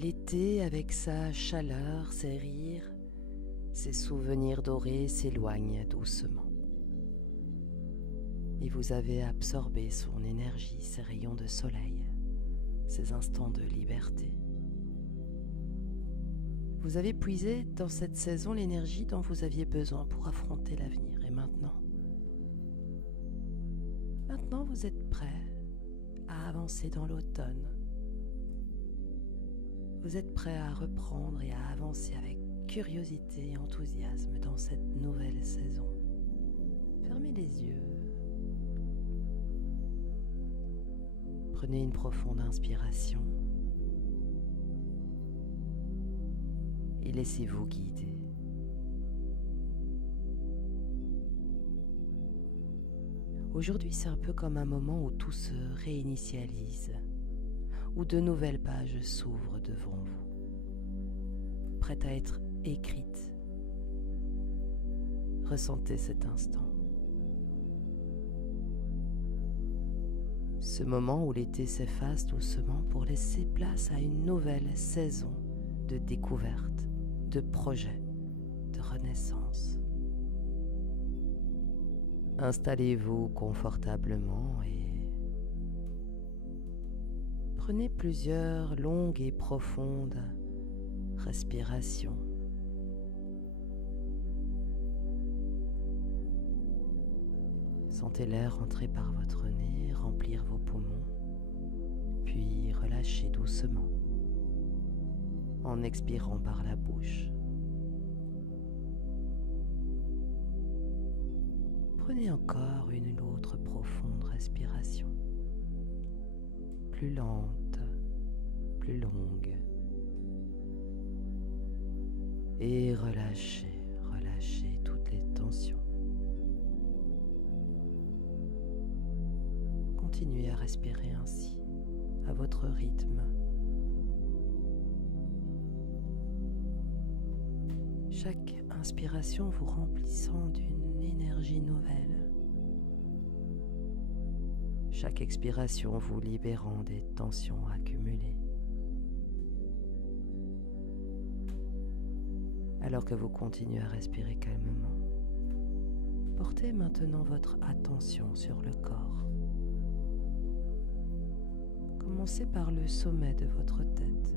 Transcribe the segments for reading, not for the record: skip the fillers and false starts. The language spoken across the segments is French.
L'été, avec sa chaleur, ses rires, ses souvenirs dorés s'éloignent doucement. Et vous avez absorbé son énergie, ses rayons de soleil, ses instants de liberté. Vous avez puisé dans cette saison l'énergie dont vous aviez besoin pour affronter l'avenir. Et maintenant vous êtes prêt à avancer dans l'automne. Vous êtes prêt à reprendre et à avancer avec curiosité et enthousiasme dans cette nouvelle saison. Fermez les yeux. Prenez une profonde inspiration et laissez-vous guider. Aujourd'hui, c'est un peu comme un moment où tout se réinitialise, où de nouvelles pages s'ouvrent devant vous, prêtes à être écrites. Ressentez cet instant. Ce moment où l'été s'efface doucement pour laisser place à une nouvelle saison de découverte, de projet, de renaissance. Installez-vous confortablement et prenez plusieurs longues et profondes respirations. Sentez l'air entrer par votre nez, remplir vos poumons, puis relâchez doucement en expirant par la bouche. Prenez encore une autre profonde respiration, plus lente, plus longue, et relâchez toutes les tensions. Continuez à respirer ainsi, à votre rythme. Chaque inspiration vous remplissant d'une énergie nouvelle. Chaque expiration vous libérant des tensions accumulées. Alors que vous continuez à respirer calmement, portez maintenant votre attention sur le corps. Commencez par le sommet de votre tête.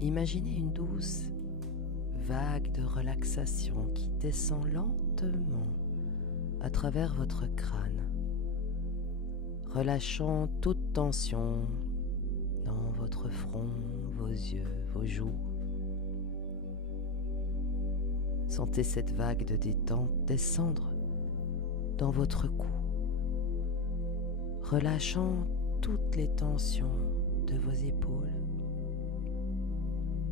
Imaginez une douce vague de relaxation qui descend lentement à travers votre crâne, relâchant toute tension dans votre front, vos yeux, vos joues. Sentez cette vague de détente descendre dans votre cou, relâchant toutes les tensions de vos épaules,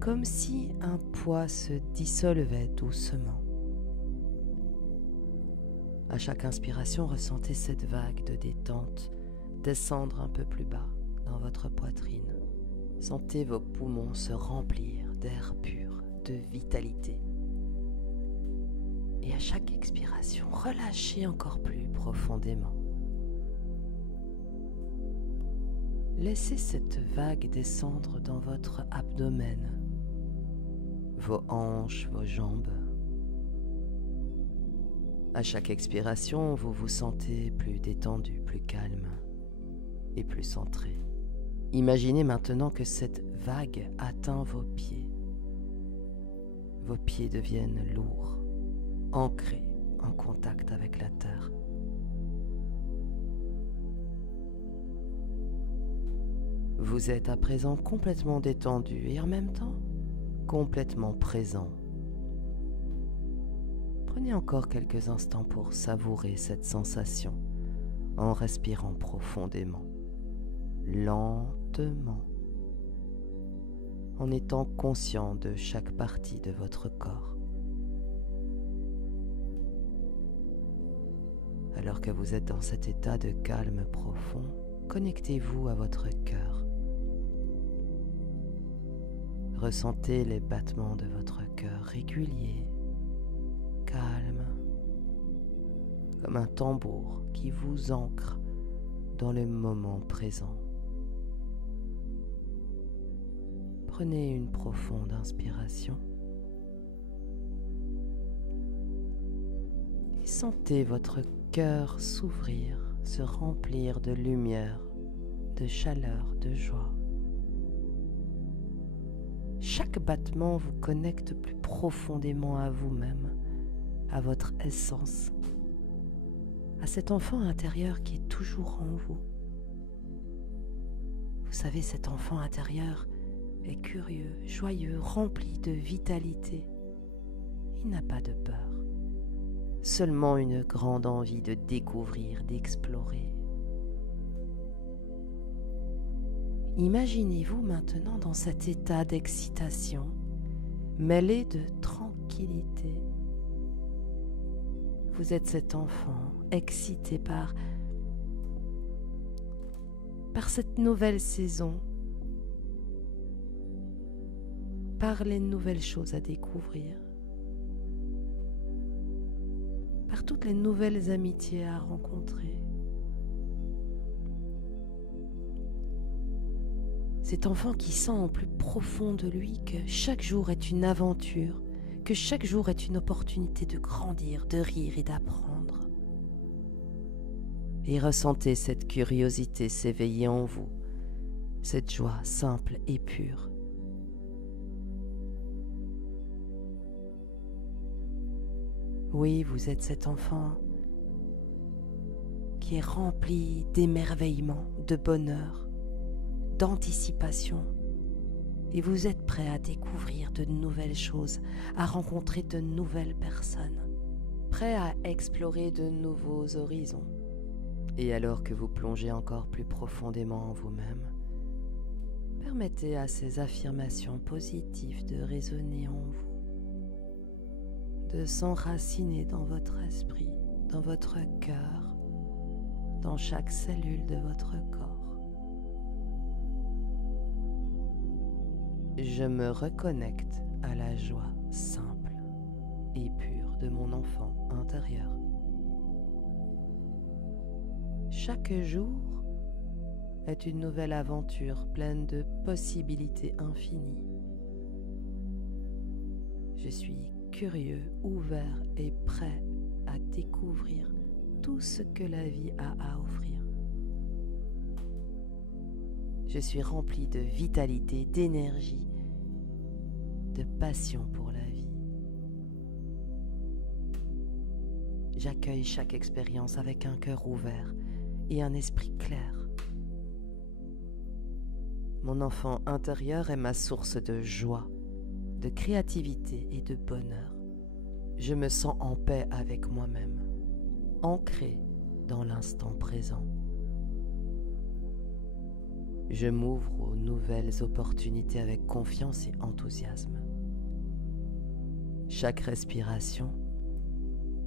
comme si un poids se dissolvait doucement. À chaque inspiration, ressentez cette vague de détente descendre un peu plus bas dans votre poitrine. Sentez vos poumons se remplir d'air pur, de vitalité. Et à chaque expiration, relâchez encore plus profondément. Laissez cette vague descendre dans votre abdomen, vos hanches, vos jambes. À chaque expiration, vous vous sentez plus détendu, plus calme et plus centré. Imaginez maintenant que cette vague atteint vos pieds. Vos pieds deviennent lourds, ancrés en contact avec la terre. Vous êtes à présent complètement détendu et en même temps complètement présent. Prenez encore quelques instants pour savourer cette sensation en respirant profondément, lentement, en étant conscient de chaque partie de votre corps. Alors que vous êtes dans cet état de calme profond, connectez-vous à votre cœur. Ressentez les battements de votre cœur réguliers, calmes, comme un tambour qui vous ancre dans le moment présent. Prenez une profonde inspiration et sentez votre cœur s'ouvrir, se remplir de lumière, de chaleur, de joie. Chaque battement vous connecte plus profondément à vous-même, à votre essence, à cet enfant intérieur qui est toujours en vous. Vous savez, cet enfant intérieur est curieux, joyeux, rempli de vitalité. Il n'a pas de peur, seulement une grande envie de découvrir, d'explorer. Imaginez-vous maintenant dans cet état d'excitation, mêlé de tranquillité. Vous êtes cet enfant excité par cette nouvelle saison, par les nouvelles choses à découvrir, par toutes les nouvelles amitiés à rencontrer. Cet enfant qui sent au plus profond de lui que chaque jour est une aventure, que chaque jour est une opportunité de grandir, de rire et d'apprendre. Et ressentez cette curiosité s'éveiller en vous, cette joie simple et pure. Oui, vous êtes cet enfant qui est rempli d'émerveillement, de bonheur, d'anticipation, et vous êtes prêt à découvrir de nouvelles choses, à rencontrer de nouvelles personnes, prêt à explorer de nouveaux horizons. Et alors que vous plongez encore plus profondément en vous-même, permettez à ces affirmations positives de résonner en vous, de s'enraciner dans votre esprit, dans votre cœur, dans chaque cellule de votre corps. Je me reconnecte à la joie simple et pure de mon enfant intérieur. Chaque jour est une nouvelle aventure pleine de possibilités infinies. Je suis curieux, ouvert et prêt à découvrir tout ce que la vie a à offrir. Je suis rempli de vitalité, d'énergie, de passion pour la vie. J'accueille chaque expérience avec un cœur ouvert et un esprit clair. Mon enfant intérieur est ma source de joie, de créativité et de bonheur. Je me sens en paix avec moi-même, ancré dans l'instant présent. Je m'ouvre aux nouvelles opportunités avec confiance et enthousiasme. Chaque respiration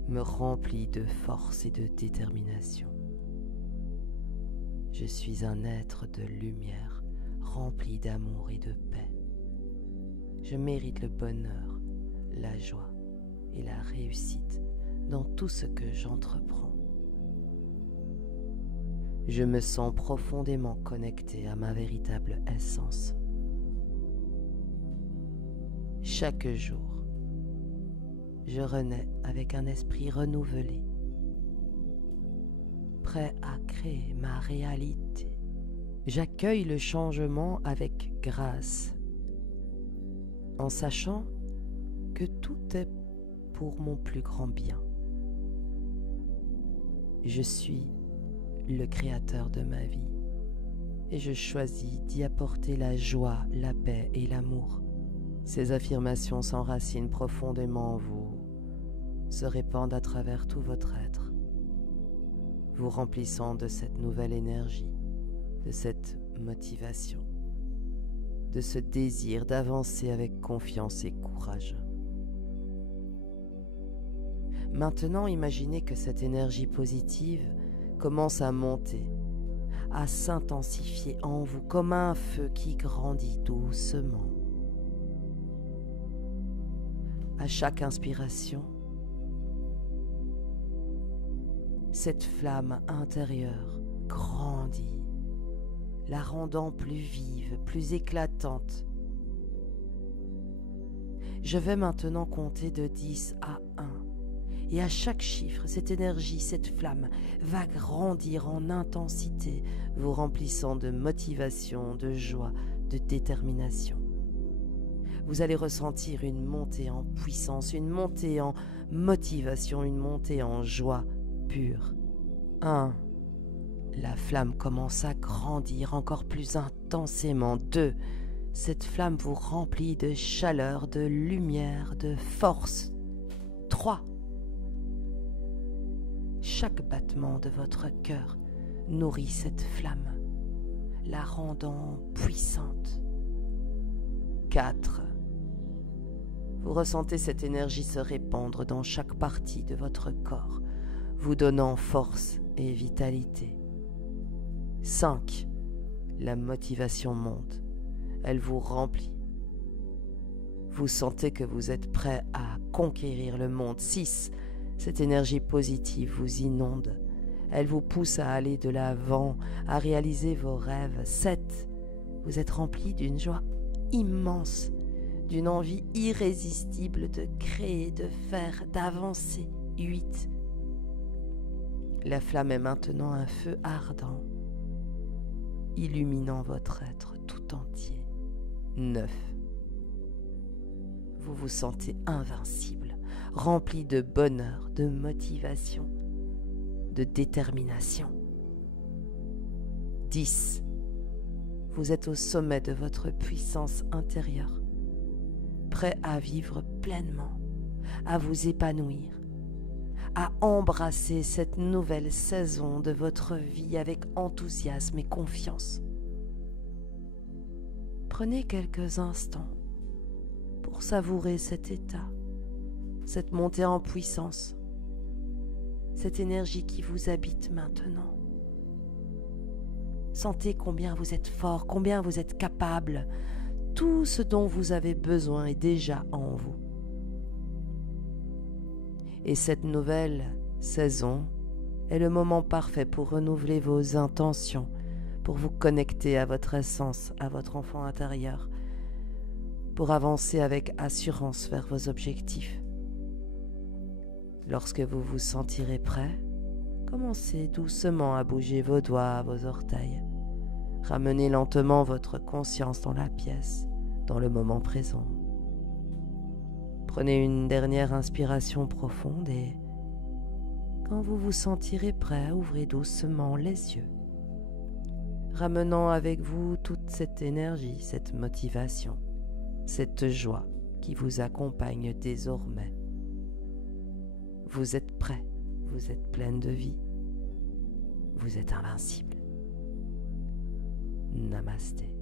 me remplit de force et de détermination. Je suis un être de lumière, rempli d'amour et de paix. Je mérite le bonheur, la joie et la réussite dans tout ce que j'entreprends. Je me sens profondément connecté à ma véritable essence. Chaque jour, je renais avec un esprit renouvelé, prêt à créer ma réalité. J'accueille le changement avec grâce, en sachant que tout est pour mon plus grand bien. Je suis le créateur de ma vie et je choisis d'y apporter la joie, la paix et l'amour. Ces affirmations s'enracinent profondément en vous, se répandent à travers tout votre être, vous remplissant de cette nouvelle énergie, de cette motivation, de ce désir d'avancer avec confiance et courage. Maintenant, imaginez que cette énergie positive commence à monter, à s'intensifier en vous comme un feu qui grandit doucement. À chaque inspiration, cette flamme intérieure grandit, la rendant plus vive, plus éclatante. Je vais maintenant compter de 10 à 1. Et à chaque chiffre, cette énergie, cette flamme va grandir en intensité, vous remplissant de motivation, de joie, de détermination. Vous allez ressentir une montée en puissance, une montée en motivation, une montée en joie pure. 1. La flamme commence à grandir encore plus intensément. 2. Cette flamme vous remplit de chaleur, de lumière, de force. 3. Chaque battement de votre cœur nourrit cette flamme, la rendant puissante. 4. Vous ressentez cette énergie se répandre dans chaque partie de votre corps, vous donnant force et vitalité. 5. La motivation monte, elle vous remplit. Vous sentez que vous êtes prêt à conquérir le monde. 6. Cette énergie positive vous inonde, elle vous pousse à aller de l'avant, à réaliser vos rêves. 7. Vous êtes rempli d'une joie immense, d'une envie irrésistible de créer, de faire, d'avancer. 8. La flamme est maintenant un feu ardent, illuminant votre être tout entier. 9. Vous vous sentez invincible, rempli de bonheur, de motivation, de détermination. 10. Vous êtes au sommet de votre puissance intérieure, prêt à vivre pleinement, à vous épanouir, à embrasser cette nouvelle saison de votre vie avec enthousiasme et confiance. Prenez quelques instants pour savourer cet état, cette montée en puissance, cette énergie qui vous habite maintenant. Sentez combien vous êtes fort, combien vous êtes capable. Tout ce dont vous avez besoin est déjà en vous. Et cette nouvelle saison est le moment parfait pour renouveler vos intentions, pour vous connecter à votre essence, à votre enfant intérieur, pour avancer avec assurance vers vos objectifs. Lorsque vous vous sentirez prêt, commencez doucement à bouger vos doigts, vos orteils. Ramenez lentement votre conscience dans la pièce, dans le moment présent. Prenez une dernière inspiration profonde et, quand vous vous sentirez prêt, ouvrez doucement les yeux, ramenant avec vous toute cette énergie, cette motivation, cette joie qui vous accompagne désormais. Vous êtes prêt, vous êtes pleine de vie, vous êtes invincible. Namasté.